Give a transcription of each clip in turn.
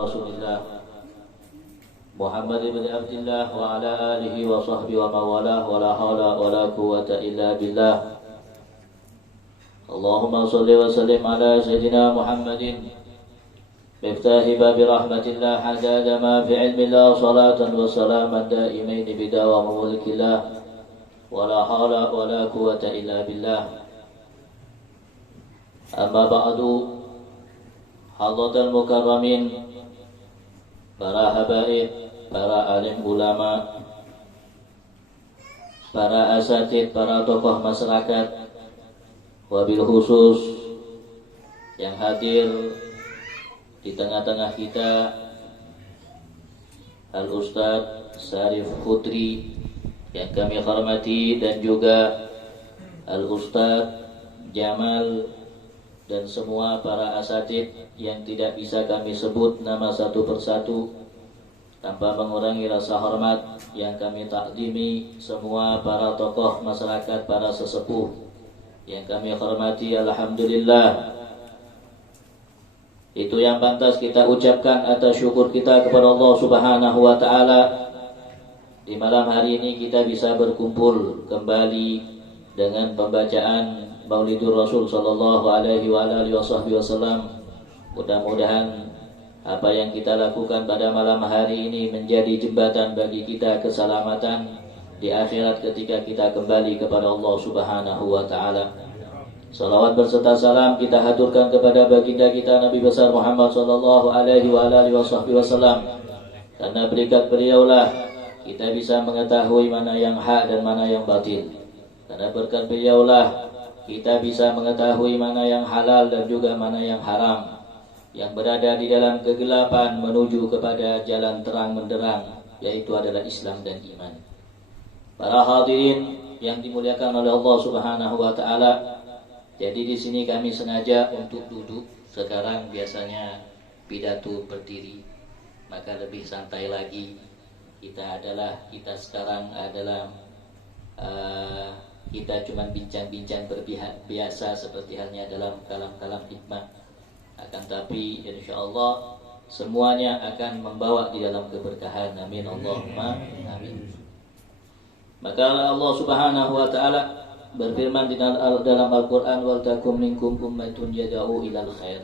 Rasulullah Muhammad ibn Abdullah wa ala alihi wa sahbihi wa mawalah wa la hawla wa la quwwata illa billah. Allahumma salli wa sallim ala sayyidina Muhammadin miftahi babi rahmatillah hadada ma fi ilmillah salatan wa salaman daimain bidawa mulkillah wa la hawla wa la quwwata illa billah. Amma ba'du, hadratal mukarramin, para habaib, para alim ulama, para asatid, para tokoh masyarakat, wabil khusus yang hadir di tengah-tengah kita, Al-Ustadz Syarif Khudri yang kami hormati, dan juga Al-Ustadz Jamal, dan semua para asatid yang tidak bisa kami sebut nama satu persatu tanpa mengurangi rasa hormat yang kami takdimi, semua para tokoh masyarakat, para sesepuh yang kami hormati. Alhamdulillah, itu yang pantas kita ucapkan atas syukur kita kepada Allah Subhanahu wa ta'ala. Di malam hari ini kita bisa berkumpul kembali dengan pembacaan Maulidur Rasul sallallahu alaihi wa alihi wasallam. Mudah-mudahan apa yang kita lakukan pada malam hari ini menjadi jembatan bagi kita keselamatan di akhirat ketika kita kembali kepada Allah Subhanahu wa taala. Salawat berserta salam kita haturkan kepada baginda kita Nabi besar Muhammad sallallahu alaihi wa alihi wasallam. Karena berkat beliaulah kita bisa mengetahui mana yang hak dan mana yang batil. Karena berkat beliaulah kita bisa mengetahui mana yang halal dan juga mana yang haram, yang berada di dalam kegelapan menuju kepada jalan terang menderang, yaitu adalah Islam dan iman. Para hadirin yang dimuliakan oleh Allah Subhanahu wa taala, jadi di sini kami sengaja untuk duduk. Sekarang biasanya pidato berdiri, maka lebih santai lagi. Kita sekarang adalah kita cuma bincang-bincang biasa seperti halnya dalam kalam-kalam hikmah. Akan tapi insyaallah semuanya akan membawa di dalam keberkahan. Amin Allahumma amin. Maka Allah Subhanahu wa taala berfirman di dalam Al-Qur'an, wal takum minkum ummatun yad'u ilal khair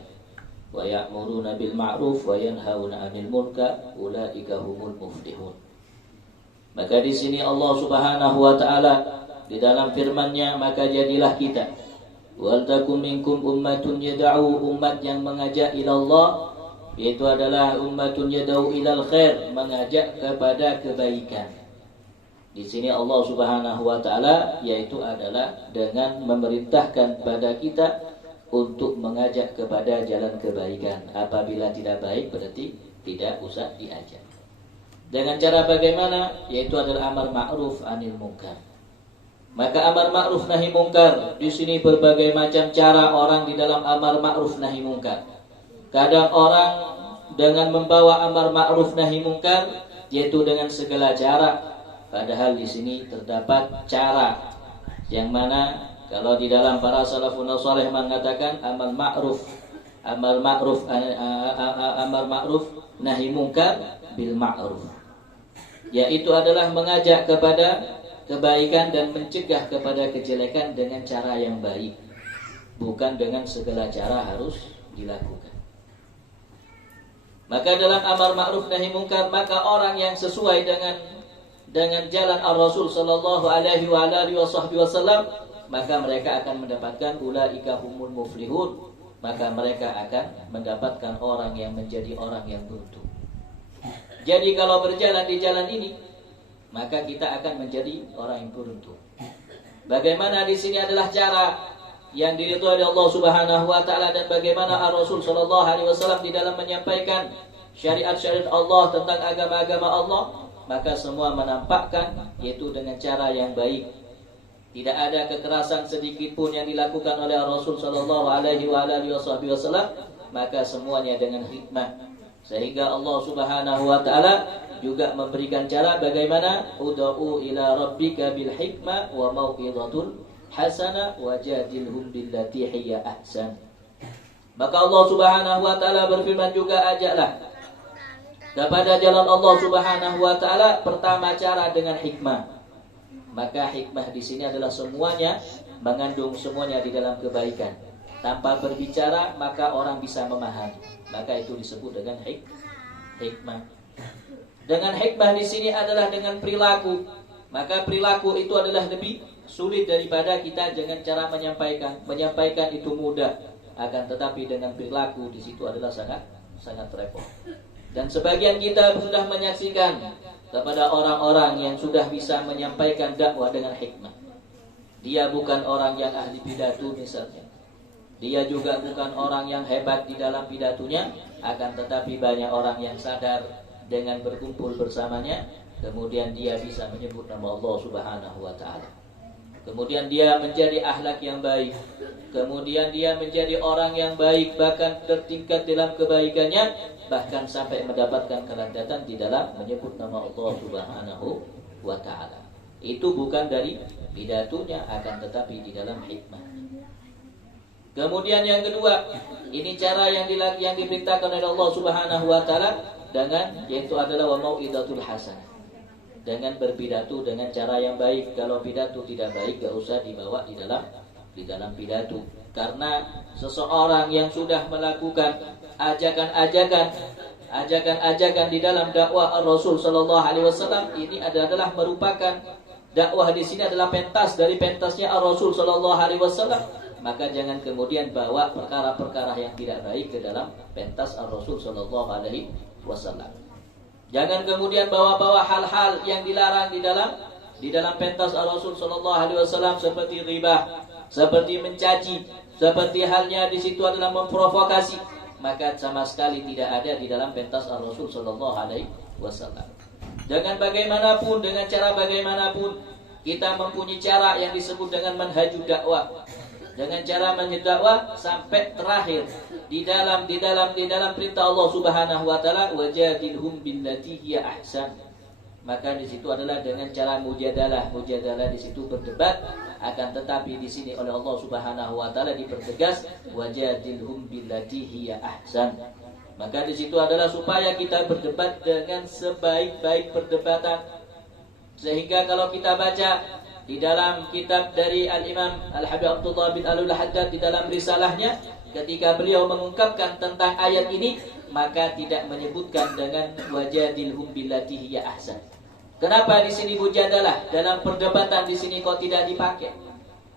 wa ya'muruna bil ma'ruf wa yanhauna 'anil munkar ulaika humul muflihun. Maka di sini Allah Subhanahu wa taala di dalam firman-Nya, maka jadilah kita wal takum minkum ummatun yad'u, umat yang mengajak ilallah, yaitu adalah ummatun yad'u ilal khair, mengajak kepada kebaikan. Di sini Allah Subhanahu wa taala yaitu adalah dengan memerintahkan pada kita untuk mengajak kepada jalan kebaikan. Apabila tidak baik berarti tidak usah diajak. Dengan cara bagaimana? Yaitu adalah amar ma'ruf anil munkar. Maka amar ma'ruf nahi mungkar, di sini berbagai macam cara orang di dalam amar ma'ruf nahi mungkar. Kadang orang dengan membawa amar ma'ruf nahi mungkar yaitu dengan segala cara. Padahal di sini terdapat cara yang mana kalau di dalam para salafun saleh mengatakan amar ma'ruf nahi mungkar bil ma'ruf, yaitu adalah mengajak kepada kebaikan dan mencegah kepada kejelekan dengan cara yang baik, bukan dengan segala cara harus dilakukan. Maka dalam amar ma'ruf nahi mungkar, maka orang yang sesuai dengan jalan Ar-Rasul sallallahu alaihi wa alihi wasallam, maka mereka akan mendapatkan ulaika humul muflihun, maka mereka akan mendapatkan orang yang menjadi orang yang beruntung. Jadi kalau berjalan di jalan ini, maka kita akan menjadi orang yang beruntung. Bagaimana di sini adalah cara yang diridhoi oleh Allah Subhanahu wa taala, dan bagaimana Ar-Rasul sallallahu alaihi wasallam di dalam menyampaikan syariat-syariat Allah tentang agama-agama Allah, maka semua menampakkan yaitu dengan cara yang baik. Tidak ada kekerasan sedikit pun yang dilakukan oleh Ar-Rasul sallallahu alaihi wasallam, maka semuanya dengan hikmah. Sehingga Allah Subhanahu wa taala juga memberikan cara bagaimana ud'u ila rabbika bil hikmah wa mau'izatul hasanah wajadilhum billati hiya ahsan. Maka Allah Subhanahu wa taala berfirman juga, ajaklah kepada jalan Allah Subhanahu wa taala, pertama cara dengan hikmah. Maka hikmah di sini adalah semuanya mengandung semuanya di dalam kebaikan. Tanpa berbicara maka orang bisa memahami. Maka itu disebut dengan hikmah. Dengan hikmah di sini adalah dengan perilaku. Maka perilaku itu adalah lebih sulit daripada kita dengan cara menyampaikan. Menyampaikan itu mudah, akan tetapi dengan perilaku di situ adalah sangat repot. Dan sebagian kita sudah menyaksikan kepada orang-orang yang sudah bisa menyampaikan dakwah dengan hikmah. Dia bukan orang yang ahli pidato misalnya. Dia juga bukan orang yang hebat di dalam pidatonya, akan tetapi banyak orang yang sadar dengan berkumpul bersamanya, kemudian dia bisa menyebut nama Allah Subhanahu wa taala. Kemudian dia menjadi akhlak yang baik. Kemudian dia menjadi orang yang baik, bahkan tertingkat dalam kebaikannya, bahkan sampai mendapatkan kelezatan di dalam menyebut nama Allah Subhanahu wa taala. Itu bukan dari pidatonya, akan tetapi di dalam hikmah. Kemudian yang kedua, ini cara yang diperintahkan oleh Allah Subhanahu wa taala dengan, yaitu adalah wa mau'izatul hasanah. Dengan berpidato dengan cara yang baik. Kalau pidato tidak baik, gak usah dibawa di dalam pidato. Karena seseorang yang sudah melakukan ajakan-ajakan di dalam dakwah Rasul sallallahu alaihi wasallam, ini adalah merupakan dakwah di sini adalah pentas dari pentasnya Rasul sallallahu alaihi wasallam. Maka jangan kemudian bawa perkara-perkara yang tidak baik ke dalam pentas Rasul sallallahu alaihi wasallam. Jangan kemudian bawa-bawa hal-hal yang dilarang di dalam pentas Rasul sallallahu alaihi wasallam, seperti riba, seperti mencaci, seperti halnya di situ adalah memprovokasi. Maka sama sekali tidak ada di dalam pentas Rasul sallallahu alaihi wasallam. Dengan bagaimanapun, dengan cara bagaimanapun, kita mempunyai cara yang disebut dengan manhajud dakwah. Dengan cara mendakwah sampai terakhir di dalam perintah Allah Subhanahu wa taala, wajadilhum billati hiya ahsan. Maka di situ adalah dengan cara mujadalah di situ berdebat, akan tetapi di sini oleh Allah Subhanahu wa taala dipertegas wajadilhum billati hiya ahsan. Maka di situ adalah supaya kita berdebat dengan sebaik-baik perdebatan. Sehingga kalau kita baca di dalam kitab dari Al-Imam Al-Habib Abdullah bin Alul Haddad di dalam risalahnya, ketika beliau mengungkapkan tentang ayat ini, maka tidak menyebutkan dengan wajadilhum billati hiya ahsan. Kenapa di sini mujadalah? Dalam perdebatan di sini kok tidak dipakai?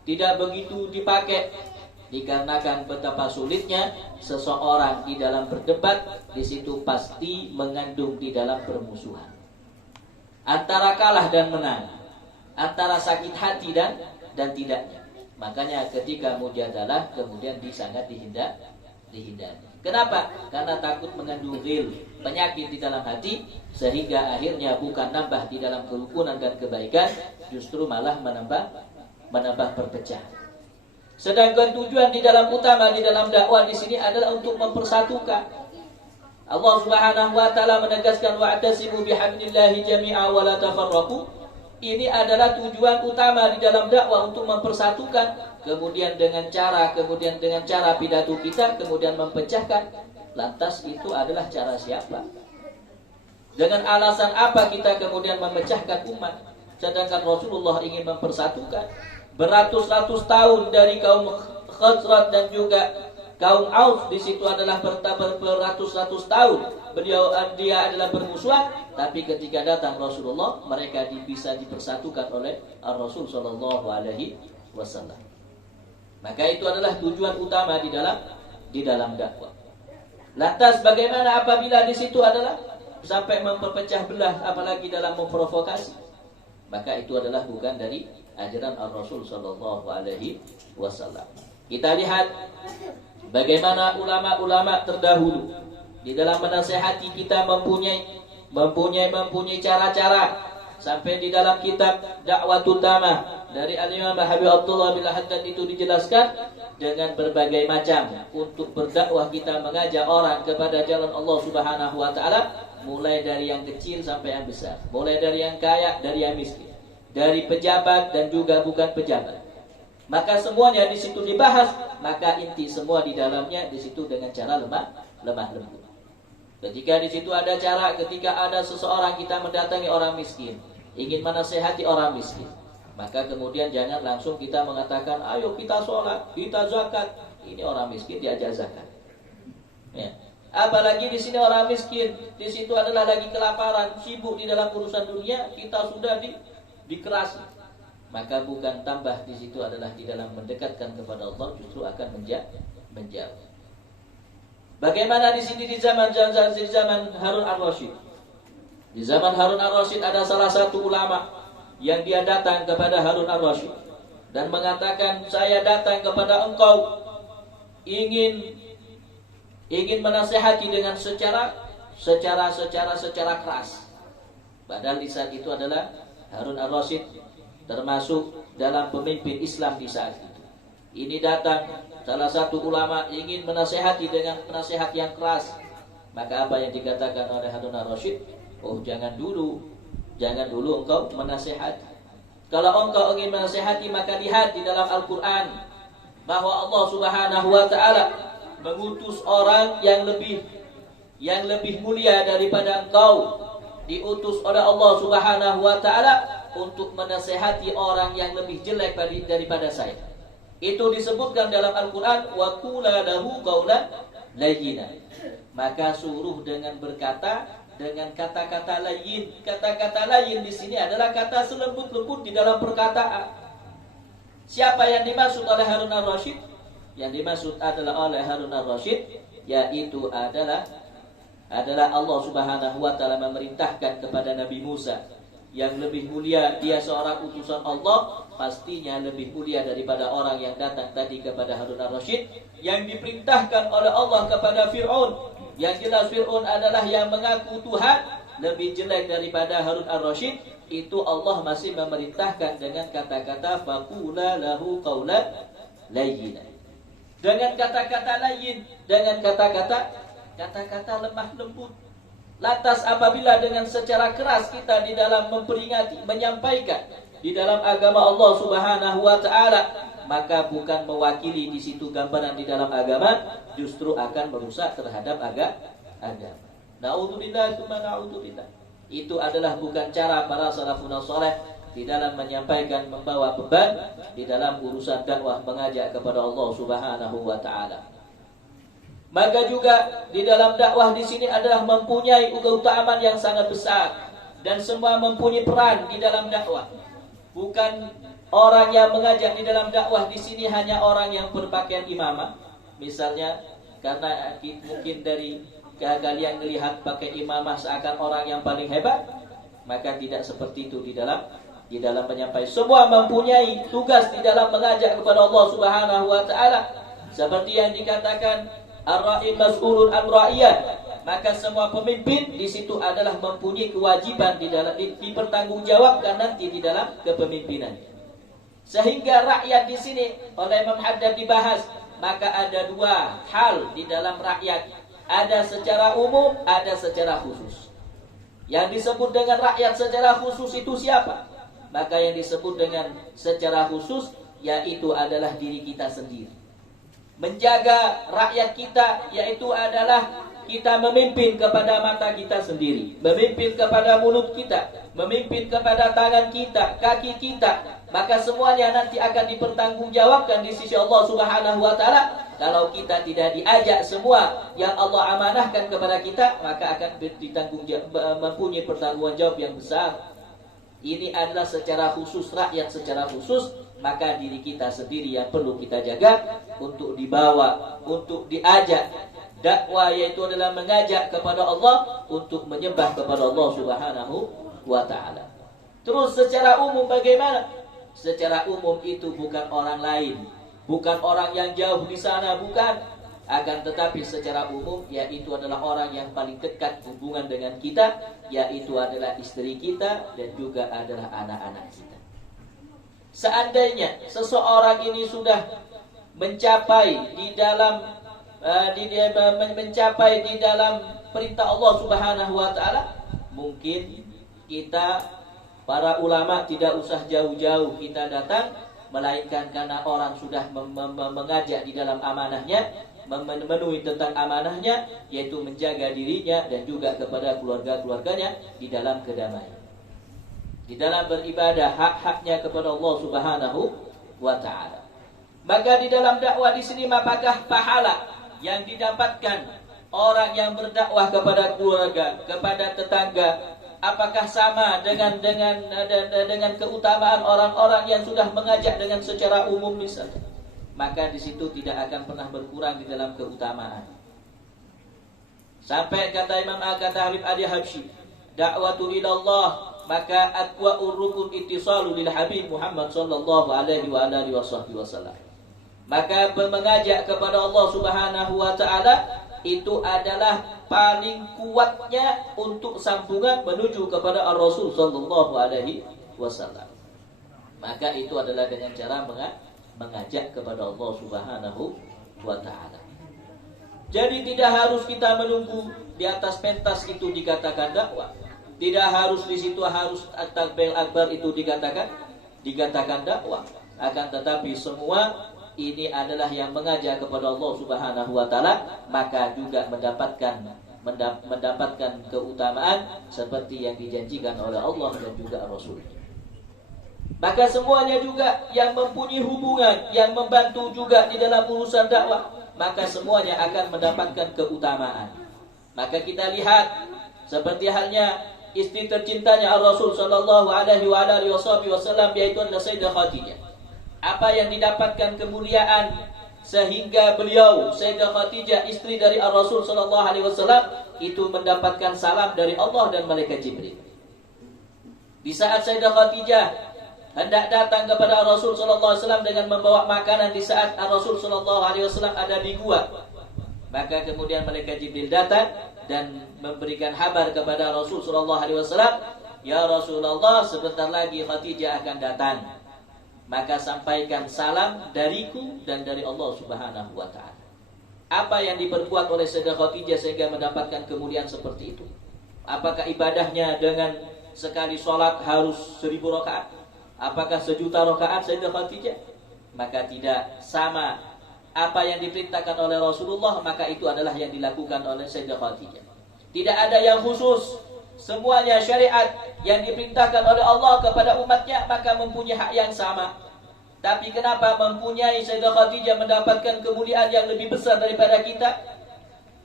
Tidak begitu dipakai. Dikarenakan betapa sulitnya seseorang di dalam berdebat, di situ pasti mengandung di dalam permusuhan. Antara kalah dan menang, antara sakit hati dan tidaknya. Makanya ketika mujadalah kemudian sangat dihindari. Kenapa? Karena takut mengandung ghil, penyakit di dalam hati, sehingga akhirnya bukan nambah di dalam kerukunan dan kebaikan, justru malah menambah perpecahan. Sedangkan tujuan di dalam utama di dalam dakwah di sini adalah untuk mempersatukan. Allah Subhanahu wa taala menegaskan wa'tasimu bihablillahi jami'a wa la tafarraqu. Ini adalah tujuan utama di dalam dakwah, untuk mempersatukan. Kemudian dengan cara pidato kita kemudian mempecahkan. Lantas itu adalah cara siapa? Dengan alasan apa kita kemudian memecahkan umat? Sedangkan Rasulullah ingin mempersatukan. Beratus-ratus tahun dari kaum Khazraj dan juga kaum Aus di situ adalah beratus-ratus tahun dia adalah bermusuhan, tapi ketika datang Rasulullah, mereka bisa dipersatukan oleh Rasul sallallahu alaihi wasallam. Maka itu adalah tujuan utama di dalam dakwah. Lantas bagaimana apabila di situ adalah sampai memperpecah belah, apalagi dalam memprovokasi? Maka itu adalah bukan dari ajaran Rasul sallallahu alaihi wasallam. Kita lihat bagaimana ulama-ulama terdahulu di dalam menasihati kita mempunyai cara-cara. Sampai di dalam kitab Da'watul Tamah dari Al-Imam Habib Abdullah bin Haddad itu dijelaskan dengan berbagai macam untuk berdakwah kita mengajak orang kepada jalan Allah Subhanahu wa taala, mulai dari yang kecil sampai yang besar, mulai dari yang kaya, dari yang miskin, dari pejabat dan juga bukan pejabat. Maka semuanya di situ dibahas, maka inti semua di dalamnya di situ dengan cara lemah lembut. Ketika di situ ada cara, ketika ada seseorang kita mendatangi orang miskin, ingin menasehati orang miskin, maka kemudian jangan langsung kita mengatakan, ayo kita sholat, kita zakat. Ini orang miskin diajak zakat. Ya. Apalagi di sini orang miskin, di situ adalah lagi kelaparan, sibuk di dalam urusan dunia, kita sudah dikerasi. Maka bukan tambah di situ adalah di dalam mendekatkan kepada Allah, justru akan menjauh. Bagaimana di sini di zaman Harun ar-Rasyid? Di zaman Harun ar-Rasyid ada salah satu ulama yang dia datang kepada Harun ar-Rasyid dan mengatakan, saya datang kepada engkau ingin menasehati dengan secara keras. Padahal di saat itu adalah Harun ar-Rasyid termasuk dalam pemimpin Islam di saat itu. Ini datang salah satu ulama ingin menasehati dengan nasihat yang keras. Maka apa yang dikatakan oleh Harun ar-Rasyid? Oh, jangan dulu engkau menasehati. Kalau engkau ingin menasehati, maka lihat di dalam Al-Quran bahwa Allah Subhanahu wa ta'ala mengutus orang yang lebih mulia daripada engkau, diutus oleh Allah Subhanahu wa ta'ala untuk menasehati orang yang lebih jelek daripada saya. Itu disebutkan dalam Al-Quran, wa qula lahu qawlan layyina. Maka suruh dengan berkata dengan kata-kata layyin. Kata-kata layyin di sini adalah kata selembut-lembut di dalam perkataan. Siapa yang dimaksud oleh Harun ar-Rasyid? Yang dimaksud adalah oleh Harun ar-Rasyid, yaitu adalah Allah Subhanahu wa ta'ala memerintahkan kepada Nabi Musa yang lebih mulia, dia seorang utusan Allah, pastinya lebih mulia daripada orang yang datang tadi kepada Harun ar-Rasyid, yang diperintahkan oleh Allah kepada Fir'aun. Yang jelas Fir'aun adalah yang mengaku Tuhan, lebih jelek daripada Harun ar-Rasyid. Itu Allah masih memerintahkan dengan kata-kata faqula lahu qawlan layyina. Dengan kata-kata layyin, dengan kata-kata lemah lembut. Lantas apabila dengan secara keras kita di dalam memperingati, menyampaikan di dalam agama Allah Subhanahu wa ta'ala, maka bukan mewakili di situ gambaran di dalam agama, justru akan merusak terhadap agama. Na'udzubillah tsumma na'udzubillah. Itu adalah bukan cara para salafun saleh di dalam menyampaikan, membawa beban di dalam urusan dakwah, mengajak kepada Allah Subhanahu wa ta'ala. Maka juga di dalam dakwah di sini adalah mempunyai keutamaan yang sangat besar, dan semua mempunyai peran di dalam dakwah. Bukan orang yang mengajak di dalam dakwah di sini hanya orang yang berpakaian imamah, misalnya, karena mungkin dari kalian melihat pakai imamah seakan orang yang paling hebat, maka tidak seperti itu di dalam penyampaian. Semua mempunyai tugas di dalam mengajak kepada Allah Subhanahu wa ta'ala, seperti yang dikatakan ar-ra'i mas'ulun an ra'iyah. Maka semua pemimpin di situ adalah mempunyai kewajiban di dalam dipertanggungjawabkan nanti di dalam kepemimpinan. Sehingga rakyat di sini oleh Imam Haddad dibahas, maka ada dua hal di dalam rakyat. Ada secara umum, ada secara khusus. Yang disebut dengan rakyat secara khusus itu siapa? Maka yang disebut dengan secara khusus yaitu adalah diri kita sendiri. Menjaga rakyat kita yaitu adalah kita memimpin kepada mata kita sendiri, memimpin kepada mulut kita, memimpin kepada tangan kita, kaki kita. Maka semuanya nanti akan dipertanggungjawabkan di sisi Allah Subhanahu wa ta'ala. Kalau kita tidak diajak semua yang Allah amanahkan kepada kita, maka akan mempunyai pertanggungjawab yang besar. Ini adalah secara khusus, rakyat secara khusus. Maka diri kita sendiri yang perlu kita jaga untuk dibawa, untuk diajak. Dakwah yaitu adalah mengajak kepada Allah untuk menyembah kepada Allah Subhanahu wa ta'ala. Terus secara umum bagaimana? Secara umum itu bukan orang lain, bukan orang yang jauh di sana, bukan. Akan tetapi secara umum yaitu adalah orang yang paling dekat hubungan dengan kita, yaitu adalah istri kita dan juga adalah anak-anak kita. Seandainya seseorang ini sudah mencapai di dalam perintah Allah Subhanahu wa ta'ala, mungkin kita para ulama tidak usah jauh-jauh kita datang, melainkan karena orang sudah mengajak di dalam amanahnya, memenuhi tentang amanahnya, yaitu menjaga dirinya dan juga kepada keluarga-keluarganya di dalam kedamaian, di dalam beribadah hak-haknya kepada Allah Subhanahu wa taala. Maka di dalam dakwah di sini, apakah pahala yang didapatkan orang yang berdakwah kepada keluarga, kepada tetangga, apakah sama dengan keutamaan orang-orang yang sudah mengajak dengan secara umum misalnya? Maka di situ tidak akan pernah berkurang di dalam keutamaan. Sampai kata Imam kata Habib Adi Habsyi, dakwatu ilallah maka aqwa'ur rukun ittisalu lil Habib Muhammad sallallahu alaihi wa alihi wasallam. Maka mengajak kepada Allah Subhanahu wa taala itu adalah paling kuatnya untuk sambungan menuju kepada Ar-Rasul sallallahu alaihi wasallam. Maka itu adalah dengan cara mengajak kepada Allah Subhanahu wa taala. Jadi tidak harus kita menunggu di atas pentas itu dikatakan dakwah. Tidak harus di situ harus at-takbir akbar itu dikatakan dakwah. Akan tetapi semua ini adalah yang mengajak kepada Allah Subhanahu wa taala, maka juga mendapatkan keutamaan seperti yang dijanjikan oleh Allah dan juga Rasul. Maka semuanya juga yang mempunyai hubungan, yang membantu juga di dalam urusan dakwah, maka semuanya akan mendapatkan keutamaan. Maka kita lihat seperti halnya istri tercintanya Rasul sallallahu alaihi wasallam, yaitu Sayyidah Khadijah. Apa yang didapatkan kemuliaan sehingga beliau Sayyidah Khadijah istri dari Rasul sallallahu alaihi wasallam itu mendapatkan salam dari Allah dan malaikat Jibril. Di saat Sayyidah Khadijah hendak datang kepada Rasul sallallahu alaihi wasallam dengan membawa makanan di saat Rasul sallallahu alaihi wasallam ada di gua, maka kemudian malaikat Jibril datang dan memberikan kabar kepada Rasul sallallahu alaihi wasallam, "Ya Rasulullah, sebentar lagi Khadijah akan datang. Maka sampaikan salam dariku dan dari Allah Subhanahu wa taala." Apa yang diperbuat oleh Sayyidah Khadijah sehingga mendapatkan kemuliaan seperti itu? Apakah ibadahnya dengan sekali sholat harus 1000 rakaat? Apakah 1.000.000 rakaat Sayyidah Khadijah? Maka tidak. Sama apa yang diperintahkan oleh Rasulullah, maka itu adalah yang dilakukan oleh Sayyidah Khadijah. Tidak ada yang khusus. Semuanya syariat yang diperintahkan oleh Allah kepada umatnya, maka mempunyai hak yang sama. Tapi kenapa mempunyai Sayyidah Khadijah mendapatkan kemuliaan yang lebih besar daripada kita?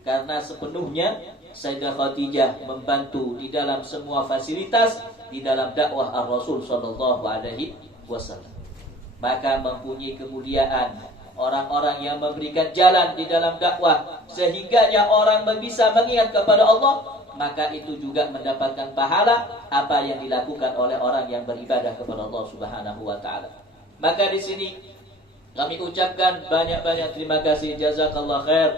Karena sepenuhnya Sayyidah Khadijah membantu di dalam semua fasilitas di dalam dakwah Ar-Rasul sallallahu alaihi wasallam. Maka mempunyai kemuliaan orang-orang yang memberikan jalan di dalam dakwah sehingganya orang bisa mengingat kepada Allah, maka itu juga mendapatkan pahala apa yang dilakukan oleh orang yang beribadah kepada Allah Subhanahu wa taala. Maka di sini kami ucapkan banyak-banyak terima kasih, jazakallah khair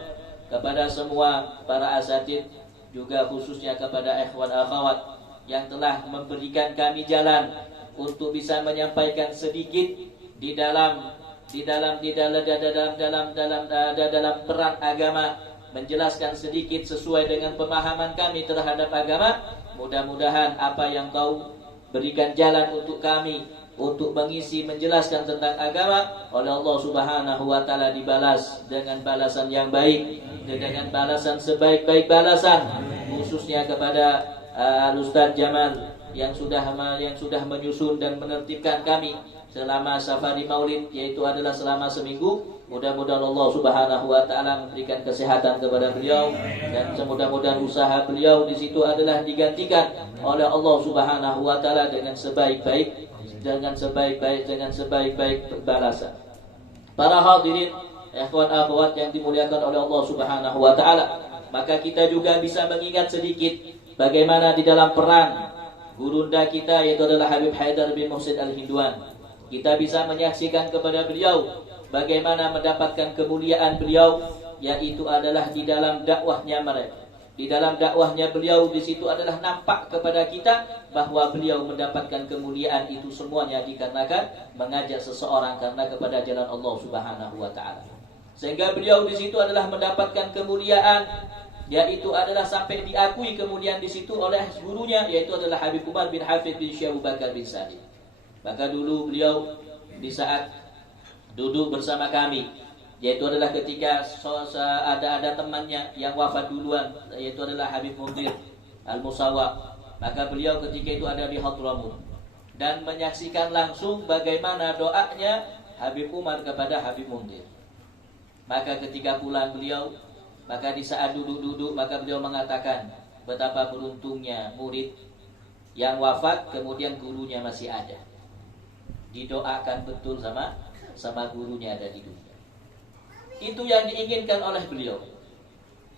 kepada semua para asatid, juga khususnya kepada ikhwan akhwat yang telah memberikan kami jalan untuk bisa menyampaikan sedikit di dalam peran agama, menjelaskan sedikit sesuai dengan pemahaman kami terhadap agama. Mudah-mudahan apa yang kau berikan jalan untuk kami untuk mengisi menjelaskan tentang agama oleh Allah Subhanahu wa taala dibalas dengan balasan yang baik, dengan balasan sebaik-baik balasan, khususnya kepada Ustaz Jamal yang sudah menyusun dan menertibkan kami selama safari maulid, yaitu adalah selama seminggu. Mudah-mudahan Allah Subhanahu wa taala memberikan kesehatan kepada beliau, dan mudah-mudahan usaha beliau di situ adalah digantikan oleh Allah Subhanahu wa taala dengan sebaik-baik balasan. Para hadirin, ikhwan akhwat yang dimuliakan oleh Allah Subhanahu wa taala, maka kita juga bisa mengingat sedikit bagaimana di dalam peran gurunda kita, yaitu adalah Habib Haidar bin Muhsin Al-Hindwan. Kita bisa menyaksikan kepada beliau bagaimana mendapatkan kemuliaan beliau, yaitu adalah di dalam dakwahnya mereka. Di dalam dakwahnya beliau di situ adalah nampak kepada kita bahwa beliau mendapatkan kemuliaan itu semuanya dikarenakan mengajak seseorang karena kepada jalan Allah Subhanahu wa taala. Sehingga beliau di situ adalah mendapatkan kemuliaan, yaitu adalah sampai diakui kemudian di situ oleh gurunya, yaitu adalah Habib Umar bin Hafidh bin Syekh Abu Bakar bin Salim. Maka dulu beliau di saat duduk bersama kami, yaitu adalah ketika ada temannya yang wafat duluan, yaitu adalah Habib Mundir Al-Musawwa. Maka beliau ketika itu ada di Hadramut dan menyaksikan langsung bagaimana doanya Habib Umar kepada Habib Mundir. Maka ketika pulang beliau, maka di saat duduk-duduk, maka beliau mengatakan betapa beruntungnya murid yang wafat kemudian gurunya masih ada, didoakan betul sama gurunya ada di dunia. Itu yang diinginkan oleh beliau.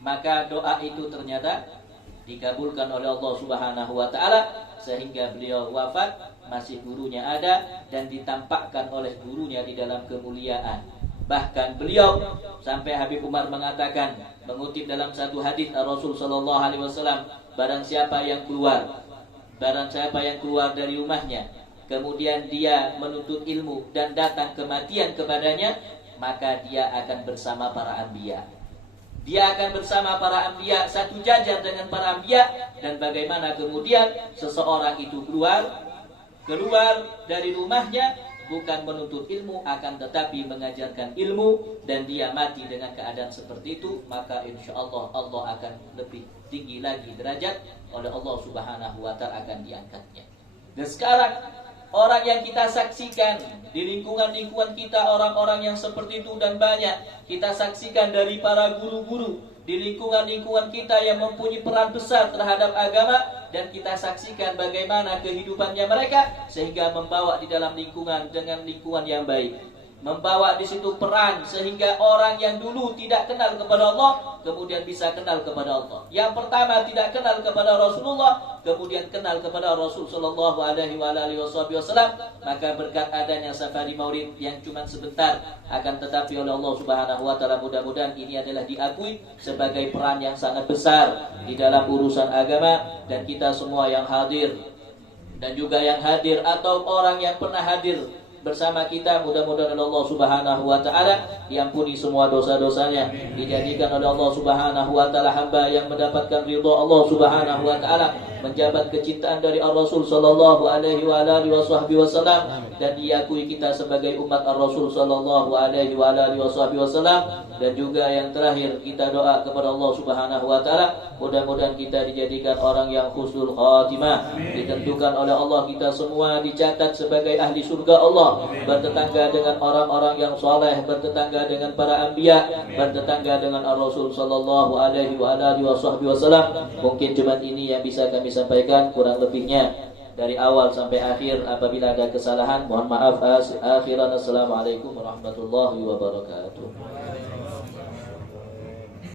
Maka doa itu ternyata dikabulkan oleh Allah Subhanahu wa taala, sehingga beliau wafat masih gurunya ada dan ditampakkan oleh gurunya di dalam kemuliaan. Bahkan beliau sampai Habib Umar mengatakan, mengutip dalam satu hadis Rasul sallallahu alaihi wasallam, barang siapa yang keluar dari rumahnya kemudian dia menuntut ilmu dan datang kematian kepadanya, maka dia akan bersama para anbiya. Dia akan bersama para anbiya, satu jajar dengan para anbiya. Dan bagaimana kemudian seseorang itu keluar dari rumahnya bukan menuntut ilmu, akan tetapi mengajarkan ilmu, dan dia mati dengan keadaan seperti itu, maka insya Allah Allah akan lebih tinggi lagi derajat oleh Allah Subhanahu wa ta'ala, akan diangkatnya. Dan sekarang orang yang kita saksikan di lingkungan kita, orang-orang yang seperti itu dan banyak kita saksikan dari para guru-guru di lingkungan kita yang mempunyai peran besar terhadap agama, dan kita saksikan bagaimana kehidupannya mereka sehingga membawa di dalam lingkungan dengan lingkungan yang baik, membawa di situ peran sehingga orang yang dulu tidak kenal kepada Allah kemudian bisa kenal kepada Allah. Yang pertama tidak kenal kepada Rasulullah, kemudian kenal kepada Rasul sallallahu alaihi wasallam. Maka berkat adanya safari maulid yang cuma sebentar, akan tetapi oleh Allah Subhanahu wa taala mudah-mudahan ini adalah diakui sebagai peran yang sangat besar di dalam urusan agama. Dan kita semua yang hadir dan juga yang hadir atau orang yang pernah hadir bersama kita, mudah-mudahan Allah Subhanahu wa taala diampuni semua dosa-dosanya, dijadikan oleh Allah Subhanahu wa taala hamba yang mendapatkan ridha Allah Subhanahu wa taala, menjabat kecintaan dari Ar-Rasul sallallahu alaihi wasallam, dan diakui kita sebagai umat Ar-Rasul sallallahu alaihi wasallam. Dan juga yang terakhir kita doa kepada Allah Subhanahu wa taala, mudah-mudahan kita dijadikan orang yang husnul khatimah, ditentukan oleh Allah kita semua dicatat sebagai ahli surga Allah, bertetangga dengan orang-orang yang saleh, bertetangga dengan para anbiya, bertetangga dengan Ar-Rasul sallallahu alaihi wasallam. Mungkin cuma ini yang bisa kami sampaikan, kurang lebihnya dari awal sampai akhir apabila ada kesalahan mohon maaf akhiran. Assalamualaikum warahmatullahi wabarakatuh.